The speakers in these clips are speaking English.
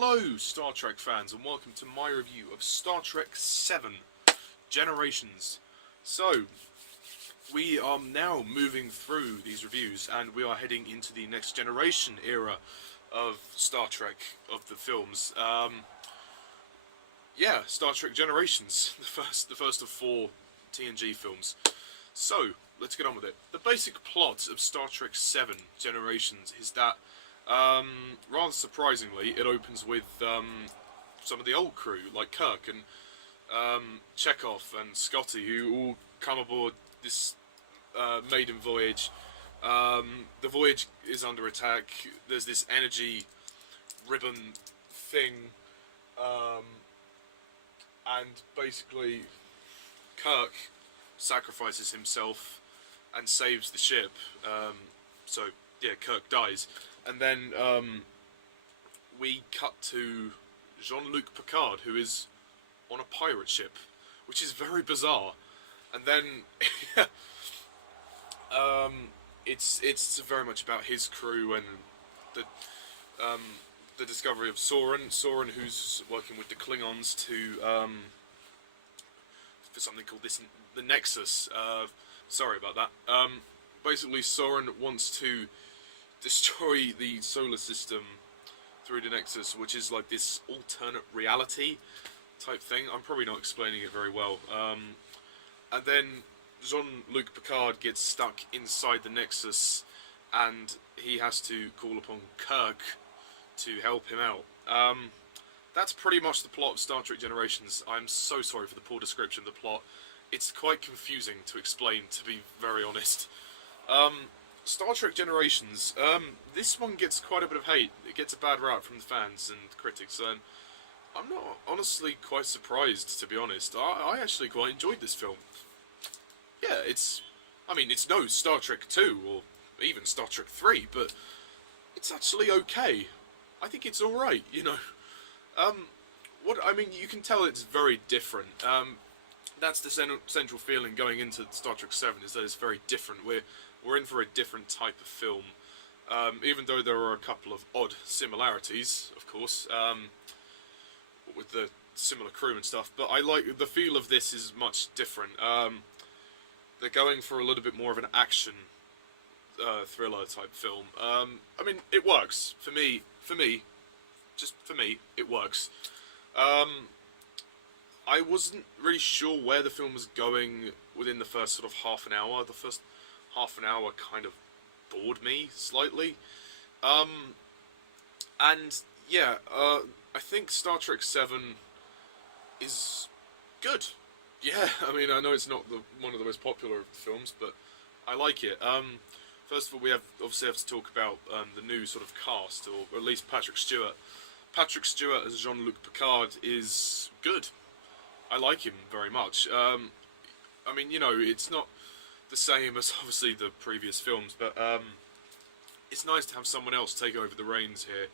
Hello Star Trek fans and welcome to my review of Star Trek VII Generations. So, we are now moving through these reviews and we are heading into the next generation era of Star Trek, of the films. Yeah, Star Trek Generations, the first of 4 TNG films. So, let's get on with it. The basic plot of Star Trek VII Generations is that rather surprisingly, it opens with some of the old crew, like Kirk and Chekhov and Scotty, who all come aboard this maiden voyage. The voyage is under attack. There's this energy ribbon thing, and basically Kirk sacrifices himself and saves the ship. So yeah, Kirk dies. And then we cut to Jean-Luc Picard, who is on a pirate ship, which is very bizarre. And then it's very much about his crew and the discovery of Soren, who's working with the Klingons to for something called the Nexus. Sorry about that. Basically, Soren wants to destroy the solar system through the Nexus, which is like this alternate reality type thing. I'm probably not explaining it very well. And then Jean-Luc Picard gets stuck inside the Nexus and he has to call upon Kirk to help him out. That's pretty much the plot of Star Trek Generations. I'm so sorry for the poor description of the plot. It's quite confusing to explain, to be very honest. Star Trek Generations, this one gets quite a bit of hate. It gets a bad rap from the fans and critics, and I'm not honestly quite surprised, to be honest. I actually quite enjoyed this film. Yeah, it's no Star Trek 2 or even Star Trek 3, but it's actually okay. I think it's alright, you know. You can tell it's very different. That's the central feeling going into Star Trek 7, is that it's very different. We're in for a different type of film, even though there are a couple of odd similarities, of course, with the similar crew and stuff, but I like the feel of this is much different. They're going for a little bit more of an action thriller type film. It works for me, just for me, it works. I wasn't really sure where the film was going within the first sort of half an hour. The first half an hour kind of bored me slightly. And yeah, I think Star Trek 7 is good. Yeah, I know it's not one of the most popular of the films, but I like it. First of all, we obviously have to talk about the new sort of cast, or at least Patrick Stewart. Patrick Stewart as Jean-Luc Picard is good. I like him very much. It's not the same as obviously the previous films, but it's nice to have someone else take over the reins here.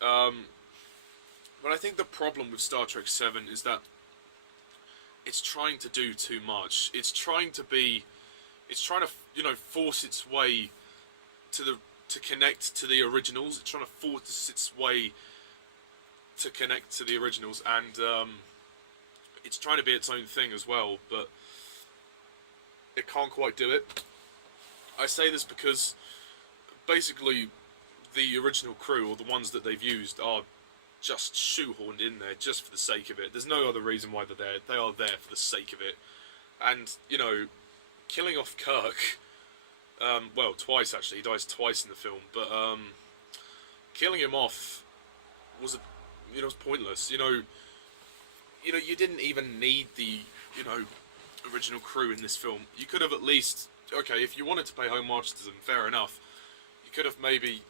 But I think the problem with Star Trek 7 is that it's trying to do too much. It's trying to force its way to connect to the originals. It's trying to force its way to connect to the originals, and it's trying to be its own thing as well, but it can't quite do it. I say this because basically the original crew, or the ones that they've used, are just shoehorned in there just for the sake of it. There's no other reason why they're there. They are there for the sake of it. And, killing off Kirk, well, twice actually, he dies twice in the film, but killing him off was was pointless. You didn't even need the, original crew in this film. You could have at least, okay, if you wanted to pay homage to them, fair enough. You could have maybe,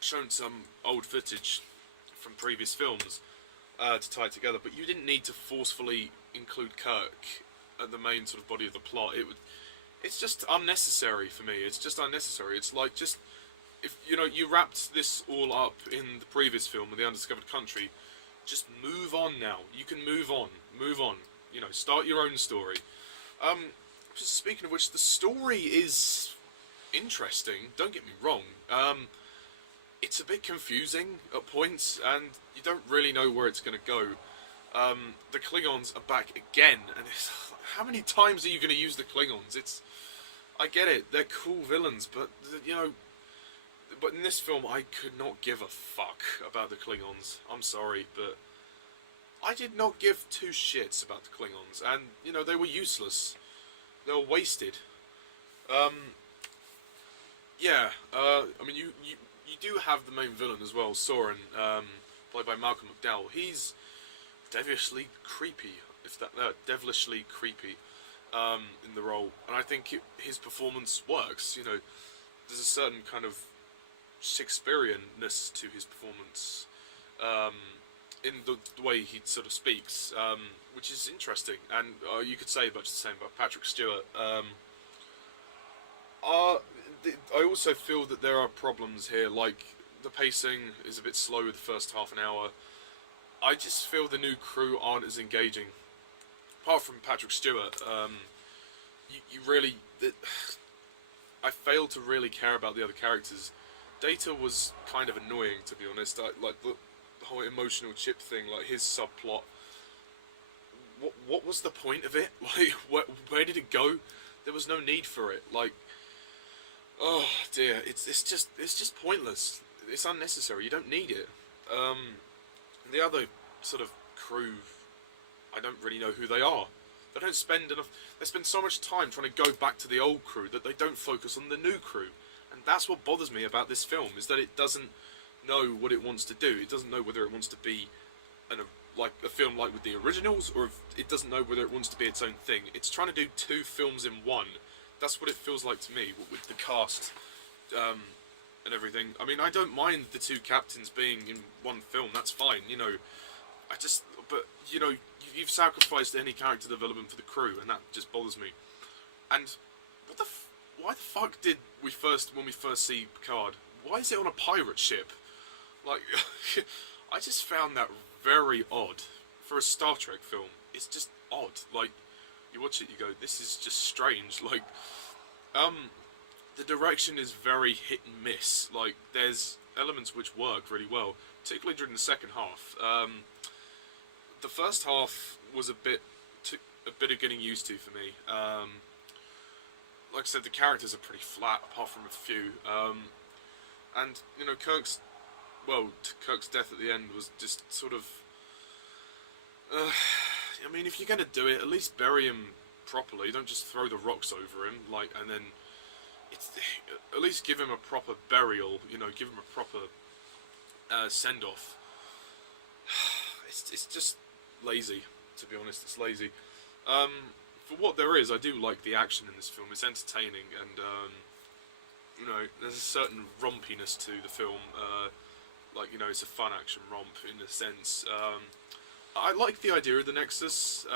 shown some old footage from previous films to tie it together, but you didn't need to forcefully include Kirk at the main sort of body of the plot. It's just unnecessary for me. It's just unnecessary. It's like, just, if, you wrapped this all up in the previous film, The Undiscovered Country, just move on now. You can move on. Start your own story. Speaking of which, the story is interesting, don't get me wrong. it's a bit confusing at points, and you don't really know where it's going to go. The Klingons are back again, and how many times are you going to use the Klingons? I get it, they're cool villains, but but in this film I could not give a fuck about the Klingons. I'm sorry, but I did not give two shits about the Klingons, and they were useless. They were wasted. Yeah. I mean, you do have the main villain as well, Soren, played by Malcom McDowell. He's devilishly creepy, devilishly creepy in the role, and I think his performance works. There's a certain kind of Shakespearean-ness to his performance, in the way he sort of speaks, which is interesting, and you could say much the same about Patrick Stewart. I also feel that there are problems here, like the pacing is a bit slow the first half an hour. I just feel the new crew aren't as engaging. Apart from Patrick Stewart, I failed to really care about the other characters. Data was kind of annoying, to be honest. Like the whole emotional chip thing, like his subplot. What was the point of it? Like, where did it go? There was no need for it. Like, oh dear, it's just pointless. It's unnecessary. You don't need it. The other sort of crew, I don't really know who they are. They don't spend enough. They spend so much time trying to go back to the old crew that they don't focus on the new crew, and that's what bothers me about this film, is that it doesn't know what it wants to do. It doesn't know whether it wants to be like a film like with the originals, or if it doesn't know whether it wants to be its own thing. It's trying to do two films in one. That's what it feels like to me with the cast and everything. I mean, I don't mind the two captains being in one film. That's fine. But you've sacrificed any character development for the crew, and that just bothers me. And why the fuck did when we first see Picard, why is it on a pirate ship? Like, I just found that very odd for a Star Trek film. It's just odd. Like, you watch it, you go, this is just strange. Like, the direction is very hit and miss. Like, there's elements which work really well, particularly during the second half. The first half was a bit of getting used to for me. Like I said, the characters are pretty flat, apart from a few. And Kirk's death at the end was just sort of. I mean, if you're gonna do it, at least bury him properly. Don't just throw the rocks over him, and then at least give him a proper burial. Give him a proper send off. It's just lazy, to be honest. It's lazy. For what there is, I do like the action in this film. It's entertaining, and there's a certain rompiness to the film. It's a fun action romp in a sense. I like the idea of the Nexus.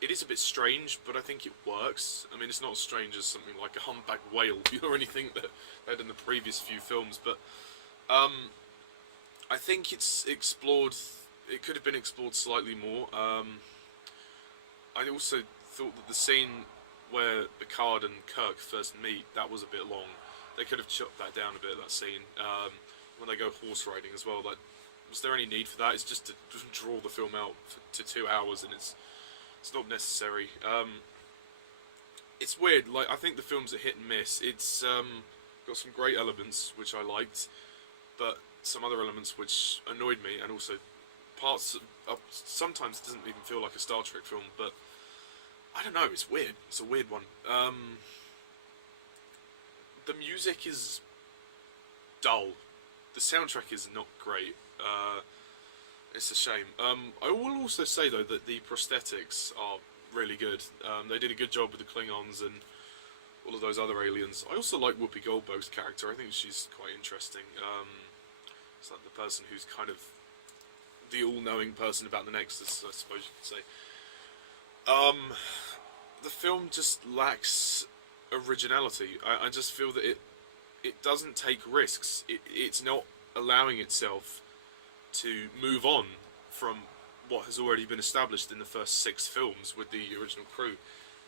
It is a bit strange, but I think it works. I mean, it's not as strange as something like a humpback whale or anything that they had in the previous few films, but I think it's explored. It could have been explored slightly more. I also thought that the scene where Picard and Kirk first meet, that was a bit long. They could have chopped that down a bit, that scene. When they go horse riding as well, was there any need for that? It's just to draw the film out to 2 hours, and it's not necessary. It's weird. Like, I think the film's a hit and miss. It's got some great elements which I liked, but some other elements which annoyed me, and also parts sometimes it doesn't even feel like a Star Trek film. But I don't know. It's weird. It's a weird one. The music is dull. The soundtrack is not great. It's a shame. I will also say though that the prosthetics are really good. They did a good job with the Klingons and all of those other aliens. I also like Whoopi Goldberg's character. I think she's quite interesting. It's like the person who's kind of the all-knowing person about the Nexus, I suppose you could say. The film just lacks originality. I just feel that it doesn't take risks. It's not allowing itself to move on from what has already been established in the first 6 films with the original crew.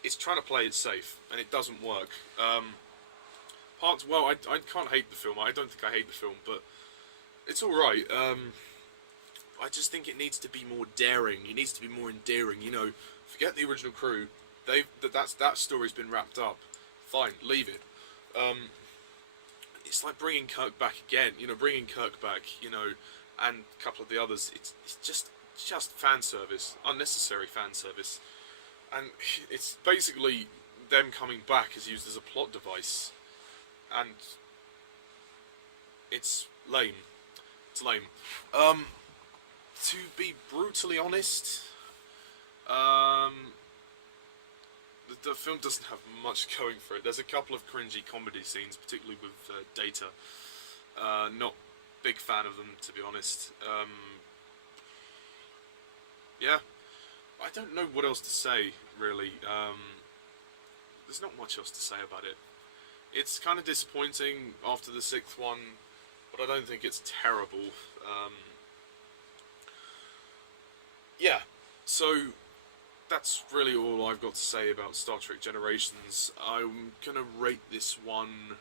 It's trying to play it safe, and it doesn't work. Well, I can't hate the film. I don't think I hate the film, but it's alright. I just think it needs to be more daring. It needs to be more endearing. You know, forget the original crew. That story's been wrapped up. Fine, leave it. It's like bringing Kirk back again. You know, bringing Kirk back. You know, and a couple of the others. It's just fan service, unnecessary fan service, and it's basically them coming back is used as a plot device, and it's lame. It's lame. To be brutally honest, the film doesn't have much going for it. There's a couple of cringy comedy scenes, particularly with Data. Not big fan of them, to be honest. Yeah, I don't know what else to say, really. There's not much else to say about it. It's kind of disappointing after the 6th one, but I don't think it's terrible. Yeah, so that's really all I've got to say about Star Trek Generations. I'm going to rate this one...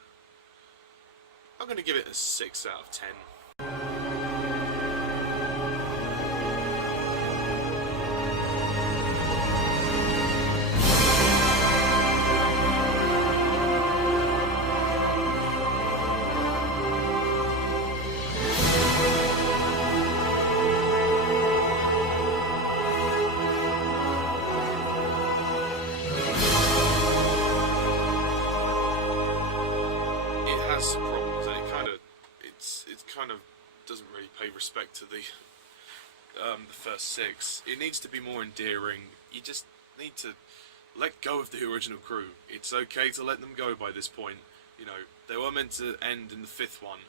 I'm going to give it a 6 out of 10. Some problems, and it kind of doesn't really pay respect to the first 6. It needs to be more endearing. You just need to let go of the original crew. It's okay to let them go by this point. You know, they were meant to end in the 5th one,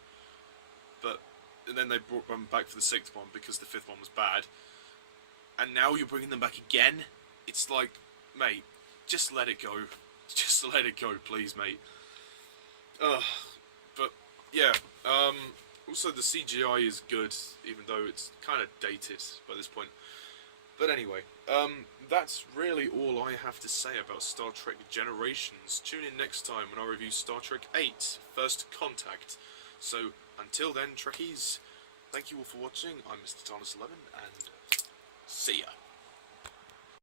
and then they brought them back for the 6th one because the 5th one was bad, and now you're bringing them back again. It's like, mate, just let it go. Just let it go, please, mate. But yeah, also the CGI is good, even though it's kind of dated by this point. But anyway, that's really all I have to say about Star Trek Generations. Tune in next time when I review Star Trek VIII, First Contact. So, until then, Trekkies, thank you all for watching. I'm Mr. Thomas11, and see ya.